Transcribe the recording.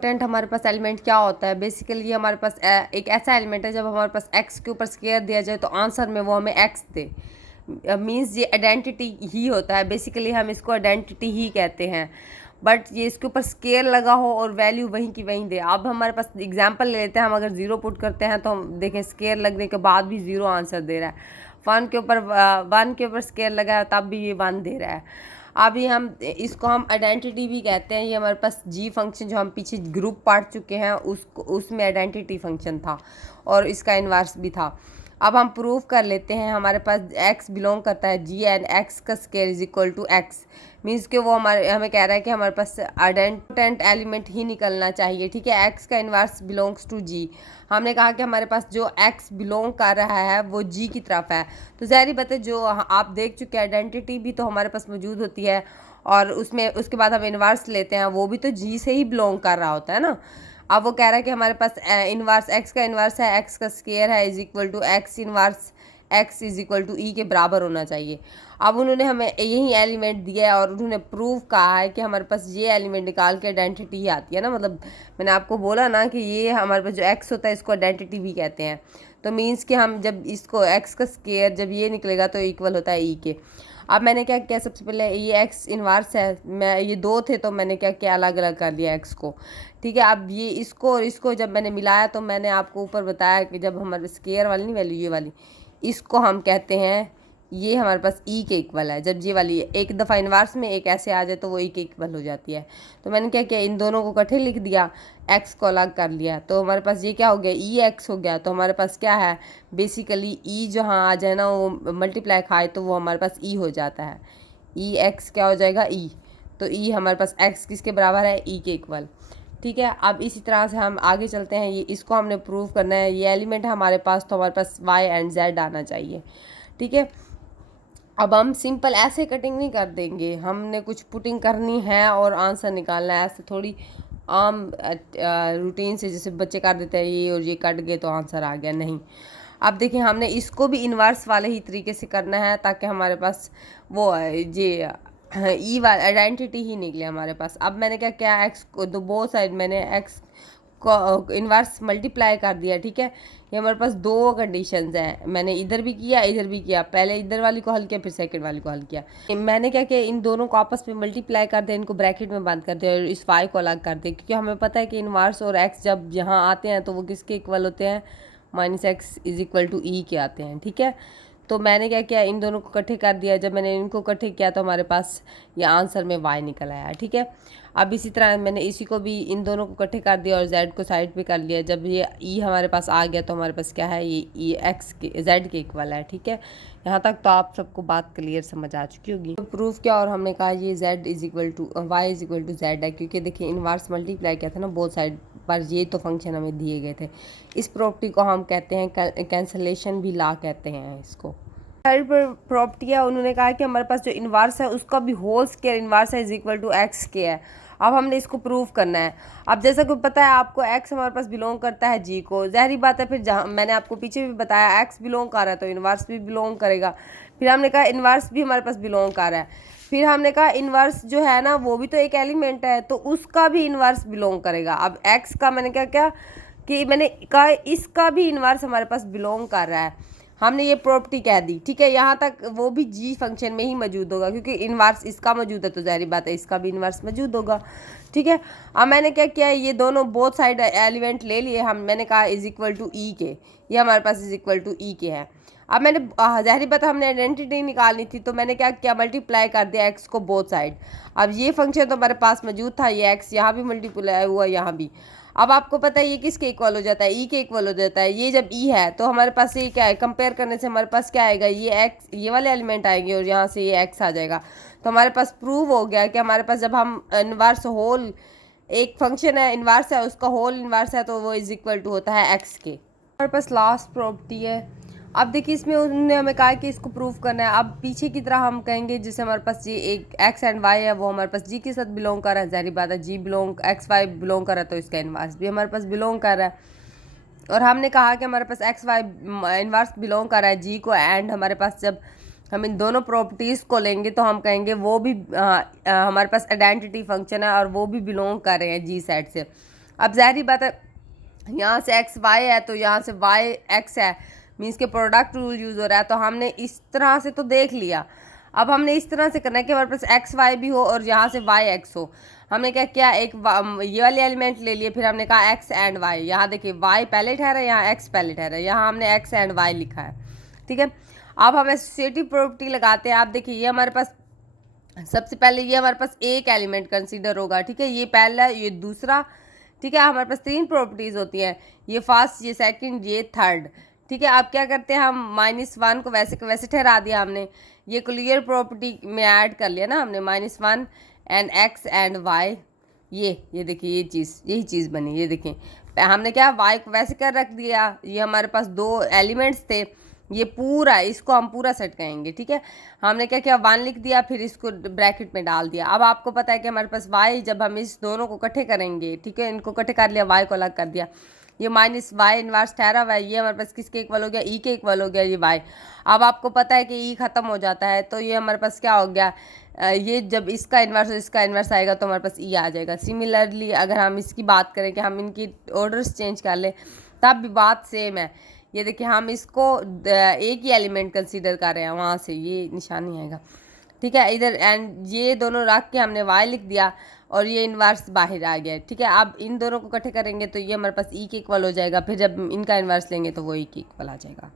Tent हमारे पास element क्या होता है? बेसिकली हमारे पास एक ऐसा एलिमेंट है जब हमारे पास एक्स के ऊपर स्केयर दिया जाए तो आंसर में वो हमें एक्स दे। मीन्स ये आइडेंटिटी ही होता है। बेसिकली हम इसको आइडेंटिटी ही कहते हैं, बट ये इसके ऊपर स्केयर लगा हो और वैल्यू वहीं की वहीं दे। अब हमारे पास एग्जांपल ले लेते हैं, हम अगर ज़ीरो पुट करते हैं तो हम देखें स्केयर लगने के बाद भी ज़ीरो आंसर दे रहा है। वन के ऊपर स्केयर लगा है तब भी ये वन दे रहा है। अभी हम इसको हम आइडेंटिटी भी कहते हैं। ये हमारे पास जी फंक्शन जो हम पीछे ग्रुप पढ़ चुके हैं उसमें आइडेंटिटी फंक्शन था और इसका इन्वर्स भी था। अब हम प्रूव कर लेते हैं। हमारे पास x बिलोंग करता है जी एंड x का square is equal to x। Means कि वो हमें कह रहा है कि हमारे पास आइडेंटेंट एलिमेंट ही निकलना चाहिए। ठीक है, x का इन्वर्स बिलोंग्स टू g। हमने कहा कि हमारे पास जो x बिलोंग कर रहा है वो g की तरफ है, तो ज़ाहिर बात है जो आप देख चुके हैं आइडेंटिटी भी तो हमारे पास मौजूद होती है और उसमें उसके बाद हम इन्वर्स लेते हैं, वो भी तो g से ही बिलोंग कर रहा होता है ना। अब वो कह रहा है कि हमारे पास इन्वर्स x का इन्वर्स है, x का स्केयर है is equal to x inverse x is equal to e के बराबर होना चाहिए। अब उन्होंने हमें यही एलिमेंट दिया है और उन्होंने प्रूव कहा है कि हमारे पास ये एलिमेंट निकाल के आइडेंटिटी ही आती है ना। मतलब मैंने आपको बोला ना कि ये हमारे पास जो x होता है इसको आइडेंटिटी भी कहते हैं। तो मीन्स कि हम जब इसको x का स्केयर जब ये निकलेगा तो इक्वल होता है ई के। अब मैंने क्या किया, सबसे पहले ये एक्स इन्वर्स है, मैं ये दो थे तो मैंने क्या किया अलग अलग कर लिया एक्स को। ठीक है, अब ये इसको और इसको जब मैंने मिलाया तो मैंने आपको ऊपर बताया कि जब हमारे स्केयर वाली नहीं वैल्यू ये वाली, इसको हम कहते हैं ये हमारे पास ई के इक्वल है। जब ये वाली एक दफ़ा इन्वर्स में एक ऐसे आ जाए तो वो ई के इक्वल हो जाती है। तो मैंने क्या किया, इन दोनों को इकट्ठे लिख दिया, एक्स को अलग कर लिया, तो हमारे पास ये क्या हो गया, ई एक्स हो गया। तो हमारे पास क्या है, बेसिकली ई जहाँ आ जाए ना वो मल्टीप्लाई खाए तो वो हमारे पास ई हो जाता है। ई एक्स क्या हो जाएगा, ई। तो ई हमारे पास एक्स किसके बराबर है, ई के इक्वल। ठीक है, अब इसी तरह से हम आगे चलते हैं। ये इसको हमने प्रूव करना है, ये एलिमेंट है हमारे पास तो हमारे पास वाई एंड जेड आना चाहिए। ठीक है, अब हम सिंपल ऐसे कटिंग नहीं कर देंगे, हमने कुछ पुटिंग करनी है और आंसर निकालना है। ऐसे थोड़ी आम रूटीन से जैसे बच्चे कर देते हैं ये और ये कट गए तो आंसर आ गया, नहीं। अब देखिए हमने इसको भी इन्वर्स वाले ही तरीके से करना है ताकि हमारे पास वो ये ई वाला आइडेंटिटी ही निकले हमारे पास। अब मैंने क्या किया, एक्स को दो बोथ साइड मैंने एक्स को इन्वर्स मल्टीप्लाई कर दिया। ठीक है, ये हमारे पास दो कंडीशंस हैं, मैंने इधर भी किया इधर भी किया, पहले इधर वाली को हल किया फिर सेकंड वाली को हल किया। मैंने क्या किया, इन दोनों को आपस में मल्टीप्लाई कर दिया, इनको ब्रैकेट में बंद कर दिया और इस वाई को अलग कर दिया, क्योंकि हमें पता है कि इन्वर्स और एक्स जब यहाँ आते हैं तो वो किसके इक्वल होते हैं, minus x is equal to e के आते हैं। ठीक है, तो मैंने क्या किया, इन दोनों को इकट्ठे कर दिया। जब मैंने इनको इकट्ठे किया तो हमारे पास ये आंसर में वाई निकल आया। ठीक है, अब इसी तरह मैंने इसी को भी इन दोनों को इकट्ठे कर दिया और जेड को साइड पे कर लिया। जब ये ई हमारे पास आ गया तो हमारे पास क्या है, ये ई एक्स के जेड के इक्वल है। ठीक है, यहाँ तक तो आप सबको बात क्लियर समझ आ चुकी होगी। तो प्रूफ किया और हमने कहा ये Z is equal to Y is equal to Z है, क्योंकि देखिए इन्वर्स मल्टीप्लाई किया था ना बोथ साइड पर, ये तो फंक्शन हमें दिए गए थे। इस प्रॉपर्टी को हम कहते हैं कैंसलेशन भी ला कहते हैं इसको। थर्ड प्रॉपर्टी है, उन्होंने कहा कि हमारे पास जो इन्वर्स है उसका भी होल स्केयर इन्वर्स है इज इक्वल टू एक्स के है। अब हमने इसको प्रूव करना है। अब जैसा कि पता है आपको एक्स हमारे पास बिलोंग करता है जी को, ज़ाहिर बात है फिर जहाँ मैंने आपको पीछे भी बताया एक्स बिलोंग कर रहा है तो इन्वर्स भी बिलोंग करेगा। फिर हमने कहा इन्वर्स भी हमारे पास बिलोंग कर रहा है, फिर हमने कहा इन्वर्स जो है ना वो भी तो एक एलिमेंट है तो उसका भी इन्वर्स बिलोंग करेगा। अब एक्स का मैंने क्या क्या कि मैंने कहा इसका भी इन्वर्स हमारे पास बिलोंग कर रहा है, हमने ये प्रॉपर्टी कह दी। ठीक है, यहाँ तक वो भी जी फंक्शन में ही मौजूद होगा क्योंकि इन्वर्स इसका मौजूद है तो ज़ाहिर बात है इसका भी इन्वर्स मौजूद होगा। ठीक है, अब मैंने क्या किया, ये दोनों बोथ साइड एलिमेंट ले लिए हम, मैंने कहा इज इक्वल टू ई के, ये हमारे पास इज इक्वल टू ई के है। अब मैंने ज़ाहिर बात हमने आइडेंटिटी निकालनी थी तो मैंने क्या किया, मल्टीप्लाई कर दिया एक्स को बोथ साइड। अब ये फंक्शन तो हमारे पास मौजूद था, ये एक्स यहाँ भी मल्टीप्लाई हुआ यहाँ भी। अब आपको पता है ये किसके इक्वल हो जाता है, ई के इक्वल हो जाता है। ये जब ई है तो हमारे पास ये क्या है, कंपेयर करने से हमारे पास क्या आएगा, ये एक्स ये वाले एलिमेंट आएंगे और यहाँ से ये एक्स आ जाएगा। तो हमारे पास प्रूव हो गया कि हमारे पास जब हम इन्वर्स होल एक फंक्शन है इन्वर्स है उसका होल इन्वर्स है तो वो इज इक्वल टू होता है एक्स के। हमारे पास लास्ट प्रॉपर्टी है। अब देखिए इसमें उन्होंने हमें कहा कि इसको प्रूव करना है। अब पीछे की तरह हम कहेंगे जैसे हमारे पास ये एक एक्स एंड वाई है वो हमारे पास जी के साथ बिलोंग कर रहा है, ज़ाहिर बात है जी बिलोंग एक्स वाई बिलोंग कर रहा है तो इसका इन्वर्स भी हमारे पास बिलोंग कर रहा है। और हमने कहा कि हमारे पास एक्स वाई इन्वर्स बिलोंग कर रहा है जी को, एंड हमारे पास जब हम इन दोनों प्रॉपर्टीज़ को लेंगे तो हम कहेंगे वो भी हमारे पास आइडेंटिटी फंक्शन है और वो भी बिलोंग कर रहे हैं जी सेट से। अब ज़ाहिर बात है यहाँ से एक्स वाई है तो यहाँ से वाई एक्स है, मीन्स के प्रोडक्ट रूल यूज़ हो रहा है। तो हमने इस तरह से तो देख लिया, अब हमने इस तरह से करना है कि हमारे पास एक्स वाई भी हो और यहाँ से वाई एक्स हो। हमने क्या किया, एक ये वाले एलिमेंट ले लिए, फिर हमने कहा एक्स एंड वाई। यहाँ देखिए वाई पहले ठहरा है, यहाँ एक्स पहले ठहरा है, यहाँ हमने एक्स एंड वाई लिखा है, ठीक है। अब हम एसोसिएटिव प्रॉपर्टी लगाते हैं। आप देखिए ये हमारे पास सबसे पहले ये हमारे पास एक एलिमेंट कंसीडर होगा, ठीक है, ये पहला ये दूसरा, ठीक है। हमारे पास 3 प्रॉपर्टीज़ होती हैं, ये फर्स्ट ये सेकंड ये थर्ड, ठीक है। अब क्या करते हैं हम -1 को वैसे वैसे ठहरा दिया हमने, ये क्लियर प्रॉपर्टी में ऐड कर लिया ना हमने, -1 एंड एक्स एंड वाई, ये देखिए ये चीज़ यही चीज़ बनी। ये देखें हमने क्या वाई को वैसे कर रख दिया, ये हमारे पास 2 एलिमेंट्स थे, ये पूरा इसको हम पूरा सेट करेंगे, ठीक है। हमने क्या किया 1 लिख दिया, फिर इसको ब्रैकेट में डाल दिया। अब आपको पता है कि हमारे पास वाई जब हम इस दोनों को इकट्ठे करेंगे, ठीक है, इनको इकट्ठे कर लिया, वाई को अलग कर दिया, ये माइनस वाई इनवर्स ठहरा हुआ है, ये हमारे पास किसके इक्वल हो गया, ई के इक्वल हो गया ये वाई। अब आपको पता है कि ई ख़त्म हो जाता है तो ये हमारे पास क्या हो गया, ये जब इसका इन्वर्स और इसका इन्वर्स आएगा तो हमारे पास ई आ जाएगा। सिमिलरली अगर हम इसकी बात करें कि हम इनकी ऑर्डर्स चेंज कर लें तब भी बात सेम है। ये देखिए हम इसको एक ही एलिमेंट कंसीडर कर रहे हैं, वहाँ से ये निशान नहीं आएगा, ठीक है, इधर एंड ये दोनों रख के हमने वाई लिख दिया और ये इन्वर्स बाहर आ गया, ठीक है। अब इन दोनों को इकट्ठे करेंगे तो ये हमारे पास ई के इक्वल हो जाएगा, फिर जब इनका इन्वर्स लेंगे तो वो ई के इक्वल आ जाएगा।